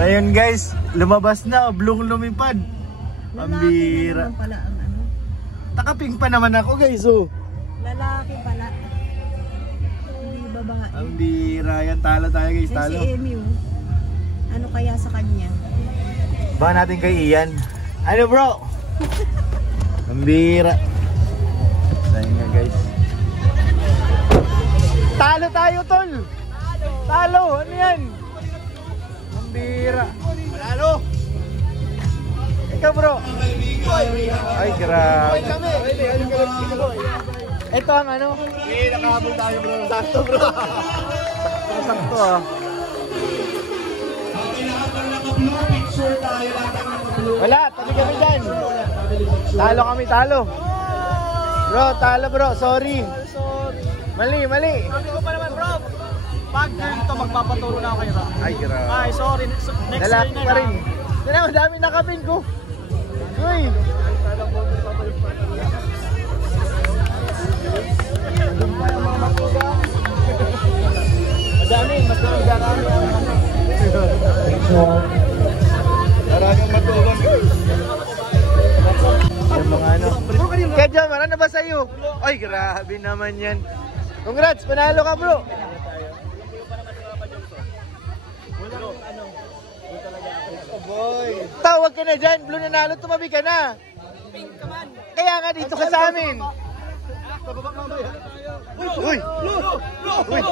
Ayun guys, lumabas na, blong lumipad. Ang bira. Pala ang ano. Takaping pa naman ako guys, oh. Lalaki pala. Hindi babae. Ang bira yan, talo tayo guys, talo. Si Emil, ano kaya sa kanya? Baka natin kay Ian. Ano bro? Ang bira. Ayun nga guys. Talo tayo tol. Talo, ano yan? Ang bira. Talo. Ikaw bro. Ay grabe. Ito ang ano? Nakahabol tayo bro. Sakto bro. Sakto ah. Wala, tabi kami dyan. Talo kami, talo. Bro, talo bro, sorry. Mali. Sabi ko pa naman bro, pag ganito magpapaturo na ako kayo. Ay grabe. Ay sorry, next Lalaki year pa na rin. lang. Yan ang dami nakapin ko. Uy. Madami, mas marami ang ano. Maraming matulong. Yung mga ano. Kaya John, ano ba sa'yo? Ay, grabe naman yan. Congrats, panalo ka bro. Tawag ka na dyan, blue nanalo, tumabi ka na. Kaya nga dito ka sa amin. Uy! Uy!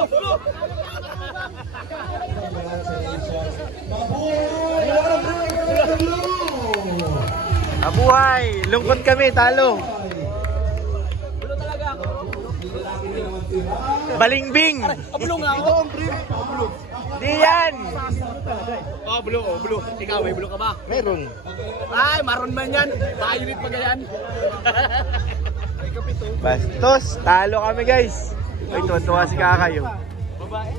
Abuhay! Lungkot kami, talo. Balingbing! Ablong nga ako. Di yan! Oh, blue. Ikaw, may blue ka ba? Meron. Ay, maroon man yan. Payunit pa ganyan. Bastos, talo kami guys. Ay, tuwa si Kakayo. Babae?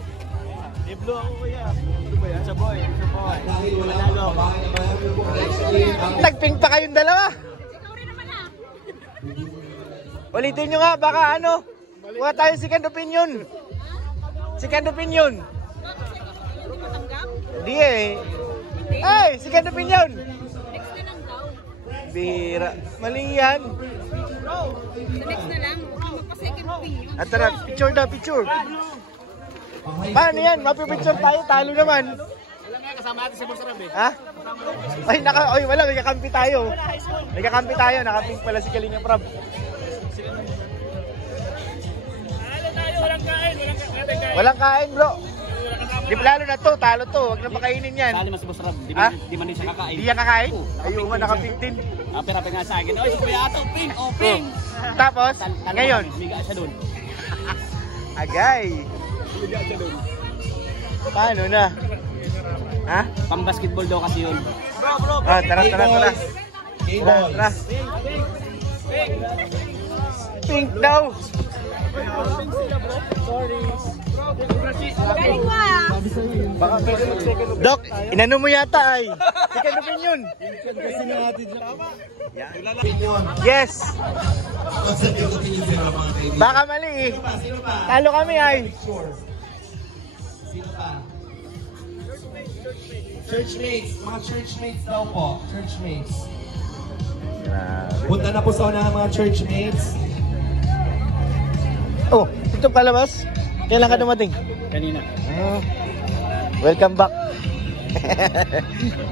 Blue ako kuya. Blue ba yan? Sa boy. Manalo ako. Tagping pa kayong dalawa. Ulitin nyo nga, baka ano. Kuha tayo second opinion. Second opinion. Hindi eh. Ay, second opinion. Next na lang daw. Bira. Mali yan. Next na lang. Magpa-second opinion. At tara, picture na, picture. Paano yan? Mapipicture tayo, talo naman. Wala nga, kasama natin si Boss Rab eh. Ha? Ay, wala, may kakampi tayo. May kakampi tayo, nakaping pala si Kalinga Prab. Walang kain. Walang kain bro. Di lalo na to, talo to, wag na pakainin yan. Dali mas si Boss Rab. Di Ha? man din siya kakain. Di yan kakain? Ayun nga, nakaping din. Pera nga sa akin. Oy, si Kuya Ato, ping. Oh, ping. Tapos, ngayon, Miga siya doon. agay. Paano na? Ha? Pang basketball daw kasi yun. Ah, tara. Tara. Pink daw. Galing mo ah. Dok, inano mo yata ay. Second opinion. Yes. Baka mali eh. Talo kami ay. Churchmates, mga churchmates daw po. Churchmates. Punta na po sa unang mga churchmates. Oh, ito palabas. Kailan ka dumating? Kanina. Oh. Welcome back.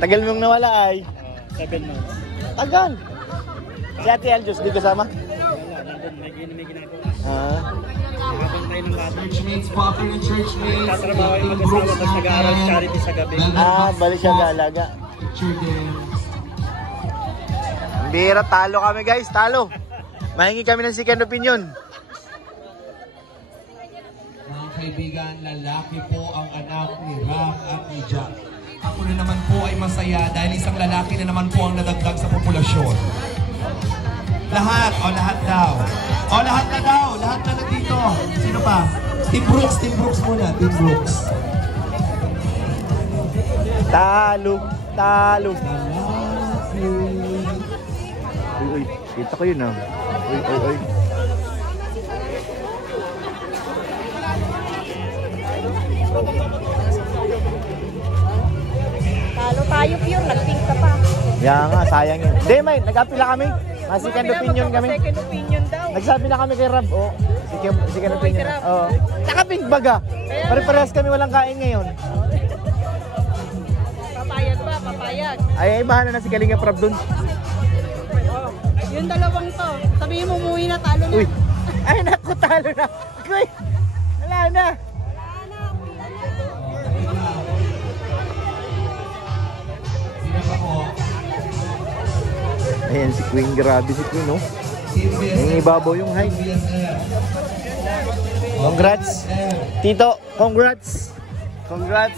Tagal mong nawala ay. 7 months. Tagal. Si Ate Aljos, di kasama? May ginagawa. Ah. Nakapantay ng bata. Churchmates po ako ng churchmates. Tatrabaho yung mag-asawa tapos nag-aaral charity sa gabi. Ah, balik siya galaga. Ang bira, talo kami guys, talo. Mahingi kami ng second opinion. Mga kaibigan, lalaki po ang anak ni Ram at ni Jack. Ako na naman po ay masaya dahil isang lalaki na naman po ang nadagdag sa populasyon. Lahat daw. Lahat na daw. Lahat na dito. Sino pa? Team Brooks muna. Team Brooks. Talo. Uy, kita ko yun ah. Uy. Talo hayop yun, nag-pink ka pa. Kaya nga, sayang yun. Hindi, may, nag-apila kami. Second opinion kami. Second opinion daw. Nagsabi na kami kay Rab, oh. Second opinion. Oo. Naka-pink baga. Pare-parehas kami walang kain ngayon. Papayag ba? Papayag. Ay, bahala na si Kalinga Prab dun. Yung dalawang to, sabihin mo umuwi na, talo na. Uy. Ay, naku, talo na. Uy. Wala na. Ayan si Queen, grabe si Queen, oh. Yung ibabaw yung height. Congrats. Tito, congrats. Congrats.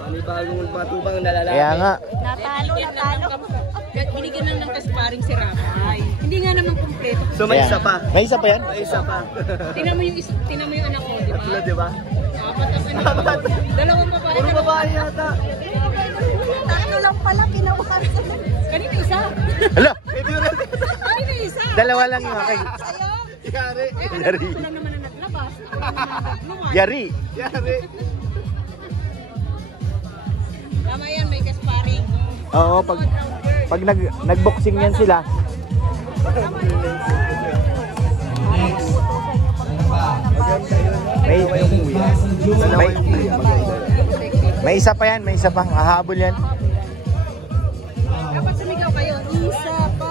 Panibagong matubang na lalaki. Kaya nga. Natalo. Binigyan lang ng kasparing si Rapay. Hindi nga naman kumpleto. So may Kaya isa nga. pa. May isa pa yan? May isa pa. Tingnan mo yung anak ko, di ba? Tatlo, di ba? Apat ang anak ko. Dalawang babae. Puro babae yata. Tatlo lang pala, kinawakan. Kanina isa. Hala, Kanina isa. dalawa lang yung akin. Yari. Yari. Wala naman na naglabas. Yari. Yari. Tama yan, may kasparing. Oo, pag nag-boxing yan sila. May isa pa yan, may isa pang hahabol yan. Dapat sumigaw kayo. Isa pa.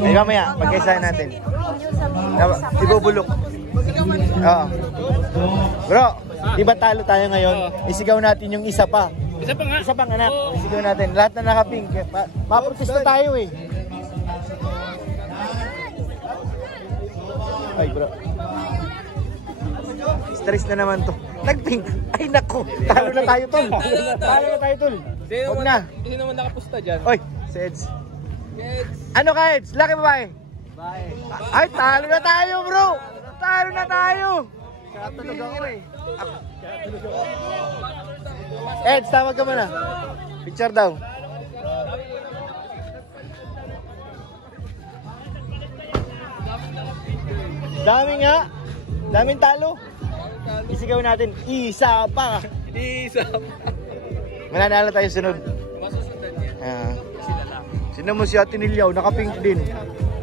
Ay, mamaya, pagkaisahan natin. Ibubulok. Oo. Bro, di ba talo tayo ngayon? Isigaw natin yung isa pa. Isa pa nga. Isa pang anak. Isigaw natin. Lahat na nakapink. Maprotesta tayo eh. Ay, bro. Stress na naman to. Nag-pink. Ay, nako. Talo na tayo, tol. Talo na tayo, tol. Huwag na. Sino naman nakapusta dyan? Oy, si Eds. Ano ka, Eds? Laki babae? Bae. Ay, talo na tayo, bro. Talo na tayo. Katulog ako eh. Eds, tawag ka muna. Picture daw. Dami nga. Daming talo. Isigaw natin, isa pa. Isa pa. Mananalo tayo sunod. Masusundan niya. Sino mo si Ate Nilyaw? Naka-pink din.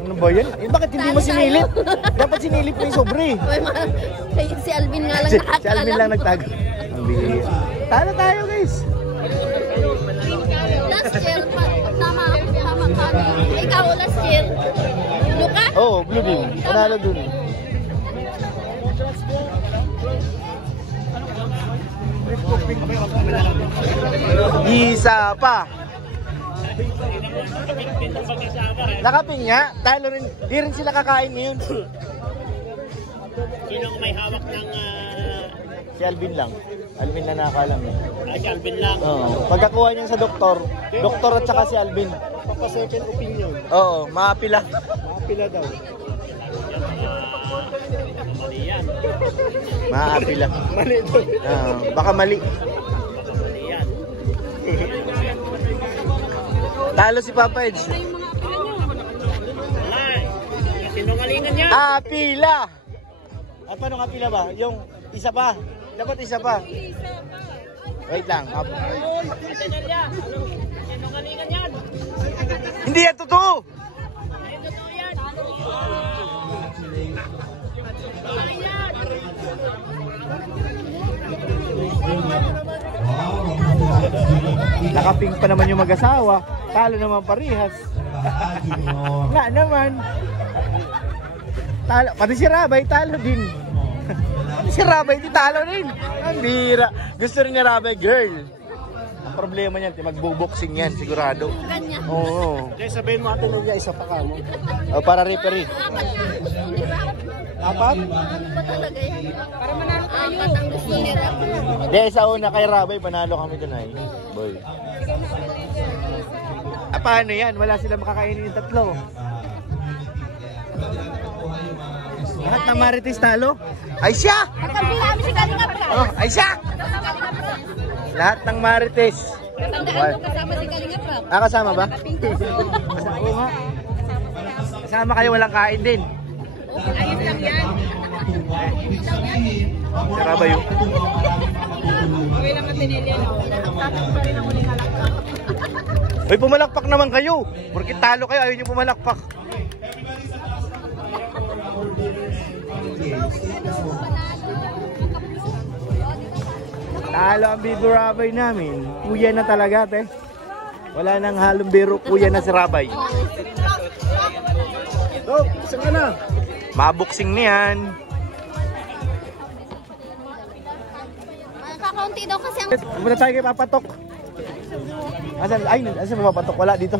Ano ba yan? Eh, bakit hindi mo sinilip? Dapat sinilip mo yung sobre. Si Alvin nga lang Si Alvin lang nagtago. Ang bihis. Talo tayo, guys. Last year, tama ka. Ikaw last year. Luka? Oo, blue din. Panalo dun. Isa pa. Nakaping nga. Talo rin. Di rin sila kakain ngayon. Sinong may hawak ng... Si Alvin lang. Alvin lang nakakalam eh. si Alvin lang? Oo. Pagkakuha niya sa doktor at saka si Alvin. Papa-second opinion. Oo, maapila. Pila daw. Mali yan. Maapila. Mali daw. Baka mali. Mali yan. Talo si Papa Edge. Wala eh. Sinungalingan niya. Apila! At paano nga pila ba? Yung isa pa. Dapat isa pa. Wait lang. Sinungalingan yan. Hindi yan totoo! Totoo yan. Nakapink pa naman yung mag-asawa. Talo naman parihas. Nga naman. Talo. Pati si Rabay, talo din. Pati si Rabay, di talo din. Ang bira. Gusto rin ni Rabay, girl. Ang problema niyan, magbo-boxing yan, sigurado. Oo. Kaya sabihin mo atin niya, isa pa ka mo. O, para referee. Apat? Para manalo tayo. Hindi, sa una kay Rabay, panalo kami dun ay. Boy. Paano yan? Wala sila makakainin yung tatlo. Lahat ng Marites talo? Ay siya! Katampi namin si Kalinga Prab. Oh, ay siya! Lahat ng Marites. Tandaan mo kasama si Kalinga Prab. Kasama ba? Oo nga. Kasama kayo, walang kain din. Ayos lang yan. Si Rabay yun. Okay lang ang tinili. Hoy, pumalakpak naman kayo. Porque talo kayo, ayaw nyo pumalakpak. Talo ang Bigo Rabay namin. Kuya na talaga, te. Wala nang halong biro, kuya na si Rabay. Dok, saan ka na? Mabuksing niyan. Kakaunti daw kasi ang... Pupunta tayo kay Papatok. Asan? Ay, asan mo Papatok? Wala dito.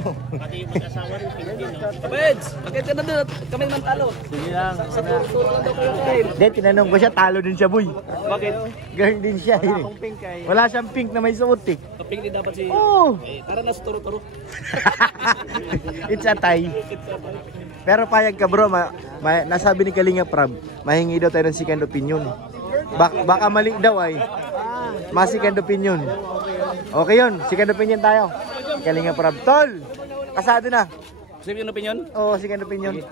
Beds, bakit ka na doon? Kami naman talo. Sige lang. Sa turo lang daw kayo kain. Hindi, tinanong ko siya, talo din siya, boy. Bakit? Girl din siya. Wala akong pink kay. Wala siyang pink na may suot eh. Pink din dapat si... Oh! Tara na sa turo-turo. It's a tie. Pero payag ka bro, nasabi ni Kalinga Prab, mahingi daw tayo ng second opinion. Baka mali daw ay. Second opinion. Okay yun, second opinion tayo. Kalinga Prab. Tol! Kasado na. Sige yung opinion? Oo, second opinion.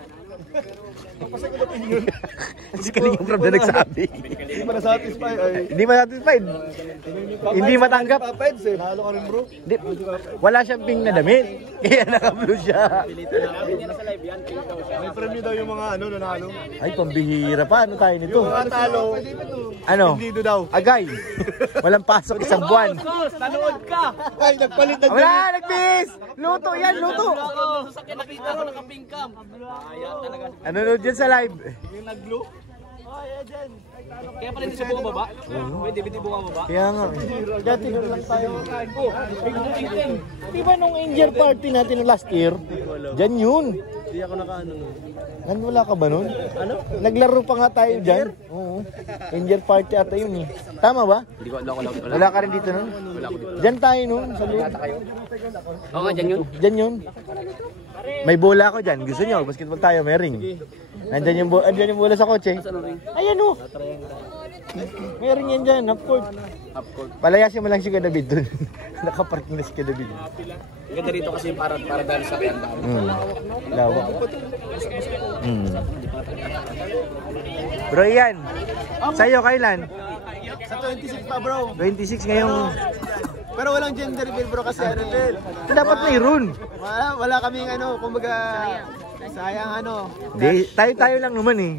Si Kalinga Prab na nagsabi. Hindi pa na-satisfied. Hindi ma-satisfied. Hindi matanggap. Peds eh. Nalo ka rin bro. Wala siyang pink na damit. Kaya naka-blue siya. May premyo daw yung mga nanalo. Ay, pambihira pa. Ano tayo nito? Yung mga talo. Ano? Hindi daw. Agay. Walang pasok isang buwan. Nanood ka. Ay, nagpalit na. Wala, nagpis! Luto yan, luto! Sasakyan nakita ko nakapingkam. Ayan talaga. Nanonood yan sa live. Yung nag-glue. Kaya pala hindi siya buka baba? Pwede, hindi buka baba? Kaya nga. Dati lang tayo. Di ba nung Angel party natin last year? Diyan yun. Hindi ako nakaano nun. Wala ka ba nun? Ano? Naglaro pa nga tayo dyan. Oo. Angel party ata yun eh. Tama ba? Hindi ko, Wala ka rin dito nun? Diyan tayo nun. Sa loob. Oo nga, dyan yun. Diyan yun. May bola ako dyan. Gusto nyo? Basketball tayo. May ring. Andyan yung bola sa kotse. Ayan o. May ring yan dyan. Half court. Palayasin mo lang si Kadabid dun. Nakaparking na si Kadabid. Ganda rito kasi para dahil sa kanda. Lawak. Bro, yan. Sa'yo, kailan? Sa 26 pa bro. 26 ngayong... Pero walang gender reveal bro kasi ano din. Dapat mayroon. Wala kaming kumbaga sayang Di, tayo lang naman eh.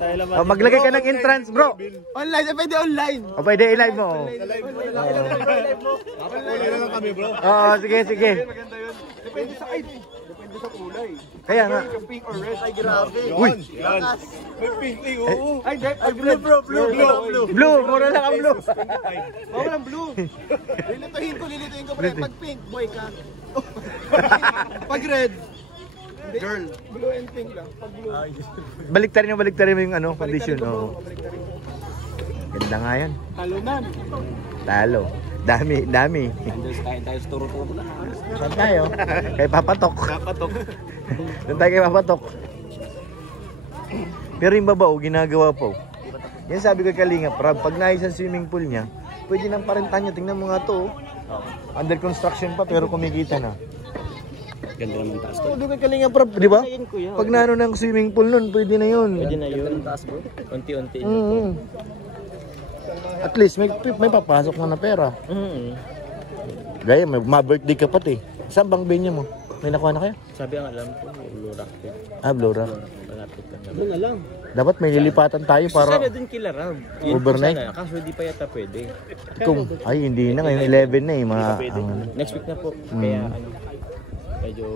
Tayo lang. O, maglagay ka ng entrance, bro. Online, pwede online. O, pwede i-live mo. Online lang kami bro. Oo, sige. Maganda yun. Depende sa depende sa kulay. Kaya nga. Pink or red ay grabe. Uy! May pink eh, oo. Ay, blue bro, blue. Blue, mura lang ang blue. Walang blue. Lilituhin ko pre. Pag pink, boy ka. Pag red, girl. Blue and pink lang. Pag blue. Baliktarin mo yung condition. Oo. Ganda nga yan. Talunan. Talo. Dami. Tayo sa turo-turo na. Saan tayo? Kay Papatok. Doon tayo kay Papatok. Pero yung babao, ginagawa po. Yan sabi ko kay Kalinga Prab, pag naayos ang swimming pool niya, pwede nang parintan niya. Tingnan mo nga to. Under construction pa pero kumikita na. Ganda naman taas Oo, doon kay Kalinga Prab, di ba? Pag naano ng swimming pool nun, pwede na yun. Pwede na yun. Taas bro. Unti-unti. At least may papasok na pera. Gaya, may birthday ka pati. Saan bang venue mo? May nakuha na kayo? Sabi ang alam ko, Blue Rock yun. Blue Rock. Malapit ka na. Doon na lang. Dapat may lilipatan tayo para Sana din kila Ram. overnight. Kaso hindi pa yata pwede. Ay, hindi na. Ngayon 11 na eh. Mga, Next week na po. Kaya medyo...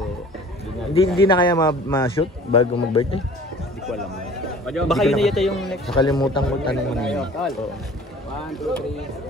hindi na kaya ma-shoot bago mag-birthday? Hindi ko alam. Baka yun na yata yung next. Nakalimutan ko tanong mo na yun. 1, 2, 3.